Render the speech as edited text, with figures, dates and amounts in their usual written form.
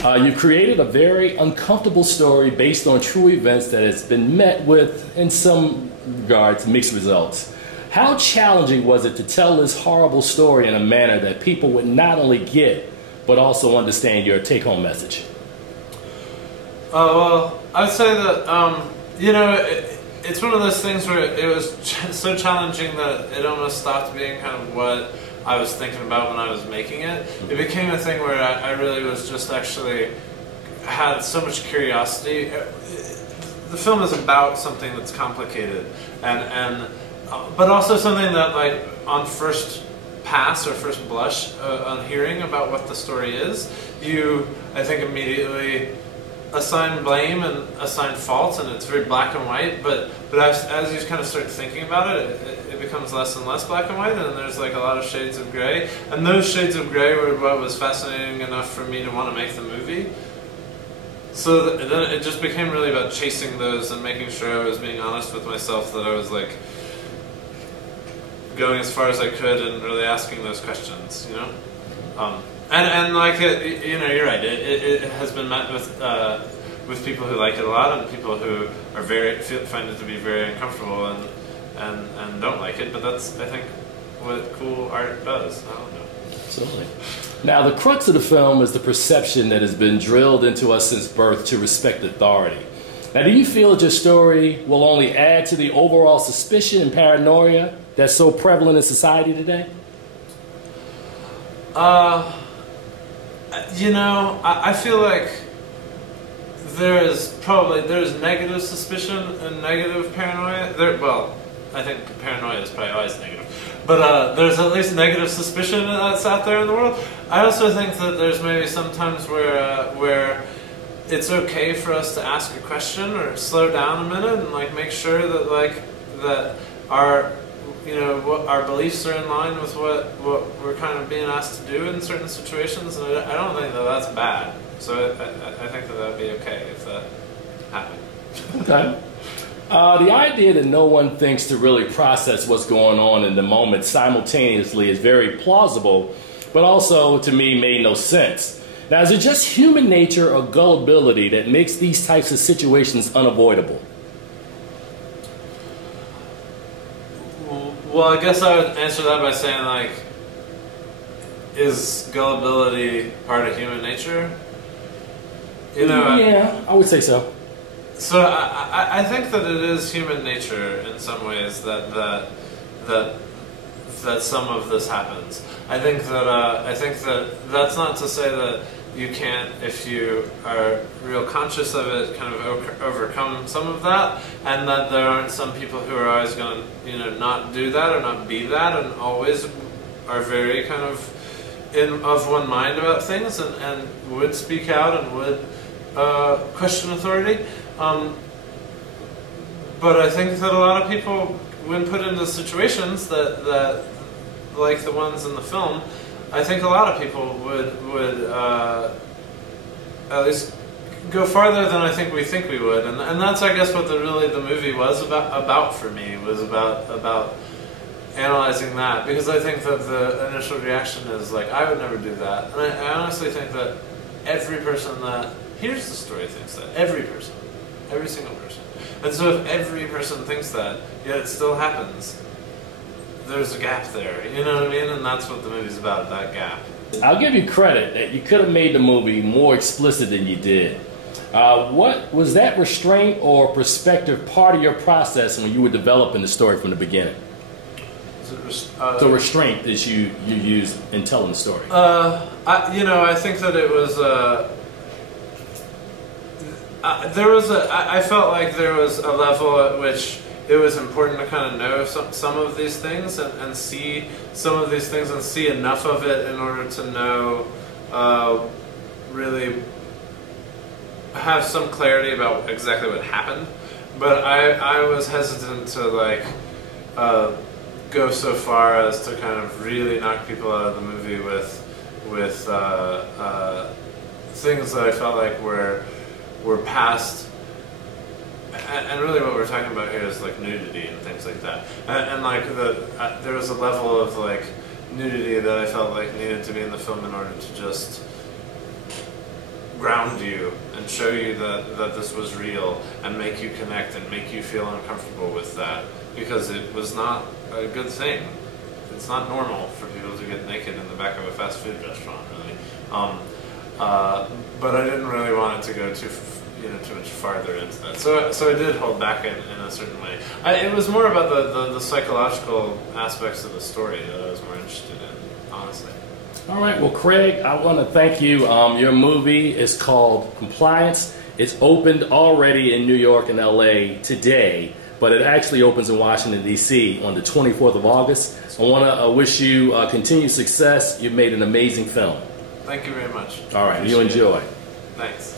You created a very uncomfortable story based on true events that has been met with, in some regards, mixed results. How challenging was it to tell this horrible story in a manner that people would not only get, but also understand your take-home message? Well, I'd say that, you know, it's one of those things where it was so challenging that it almost stopped being kind of what I was thinking about when I was making it. It became a thing where I really was just actually had so much curiosity. The film is about something that's complicated, but also something that, like, on first pass or first blush, on hearing about what the story is, you, I think, immediately assign blame and assign fault, and it's very black and white. But as you kind of start thinking about it, it becomes less and less black and white, and there's like a lot of shades of gray. And those shades of gray were what was fascinating enough for me to want to make the movie. So then it just became really about chasing those and making sure I was being honest with myself, that I was like going as far as I could and really asking those questions, you know. And like you know, you're right. It has been met with people who like it a lot and people who are find it to be very uncomfortable and don't like it. But that's, I think, what cool art does. I don't know. Absolutely. Now, the crux of the film is the perception that has been drilled into us since birth to respect authority. Now, do you feel that your story will only add to the overall suspicion and paranoia that's so prevalent in society today? You know, I feel like there's negative suspicion and negative paranoia. Well, I think paranoia is probably always negative. But there's at least negative suspicion that's out there in the world. I also think that there's maybe sometimes where it's okay for us to ask a question or slow down a minute and like make sure that that our, you know, what our beliefs are in line with what we're kind of being asked to do in certain situations, and I don't think that that's bad. So I think that would be okay if that happened. Okay. The idea that no one thinks to really process what's going on in the moment simultaneously is very plausible, but also, to me, made no sense. Now, is it just human nature or gullibility that makes these types of situations unavoidable? Well, I guess I would answer that by saying, like, is gullibility part of human nature? You know, yeah, I would say so. So I think that it is human nature in some ways that some of this happens. I think that that's not to say that you can't, if you are real conscious of it, kind of overcome some of that, and that there aren't some people who are always going to, you know, not do that or not be that, and always are very kind of of one mind about things, and would speak out and would question authority. But I think that a lot of people, when put into situations that like the ones in the film, I think a lot of people would at least go farther than I think we would, and that's, I guess, what the movie was about for me, was about analyzing that, because I think that the initial reaction is like, I would never do that, and I honestly think that every person that hears the story thinks that. Every single person. And so if every person thinks that, yet it still happens, there's a gap there, you know what I mean? And that's what the movie's about, that gap. I'll give you credit that you could have made the movie more explicit than you did. What was that restraint or perspective part of your process when you were developing the story from the beginning? The restraint that you used in telling the story. I think that it was I felt like there was a level at which it was important to kind of know some of these things and see some of these things and see enough of it in order to know, really have some clarity about exactly what happened. But I was hesitant to like go so far as to kind of really knock people out of the movie with things that I felt like were past. And really what we're talking about here is like nudity and things like that. And like there was a level of like nudity that I felt like needed to be in the film in order to just ground you and show you that this was real and make you connect and make you feel uncomfortable with that, because it was not a good thing. It's not normal for people to get naked in the back of a fast food restaurant, really. But I didn't really want it to go too much farther into that. So I did hold back in a certain way. It was more about the psychological aspects of the story that I was more interested in, honestly. All right, well, Craig, I want to thank you. Your movie is called Compliance. It's opened already in New York and LA today, but it actually opens in Washington, D.C. on the 24th of August. I want to wish you continued success. You've made an amazing film. Thank you very much. All right, you enjoy. Thanks.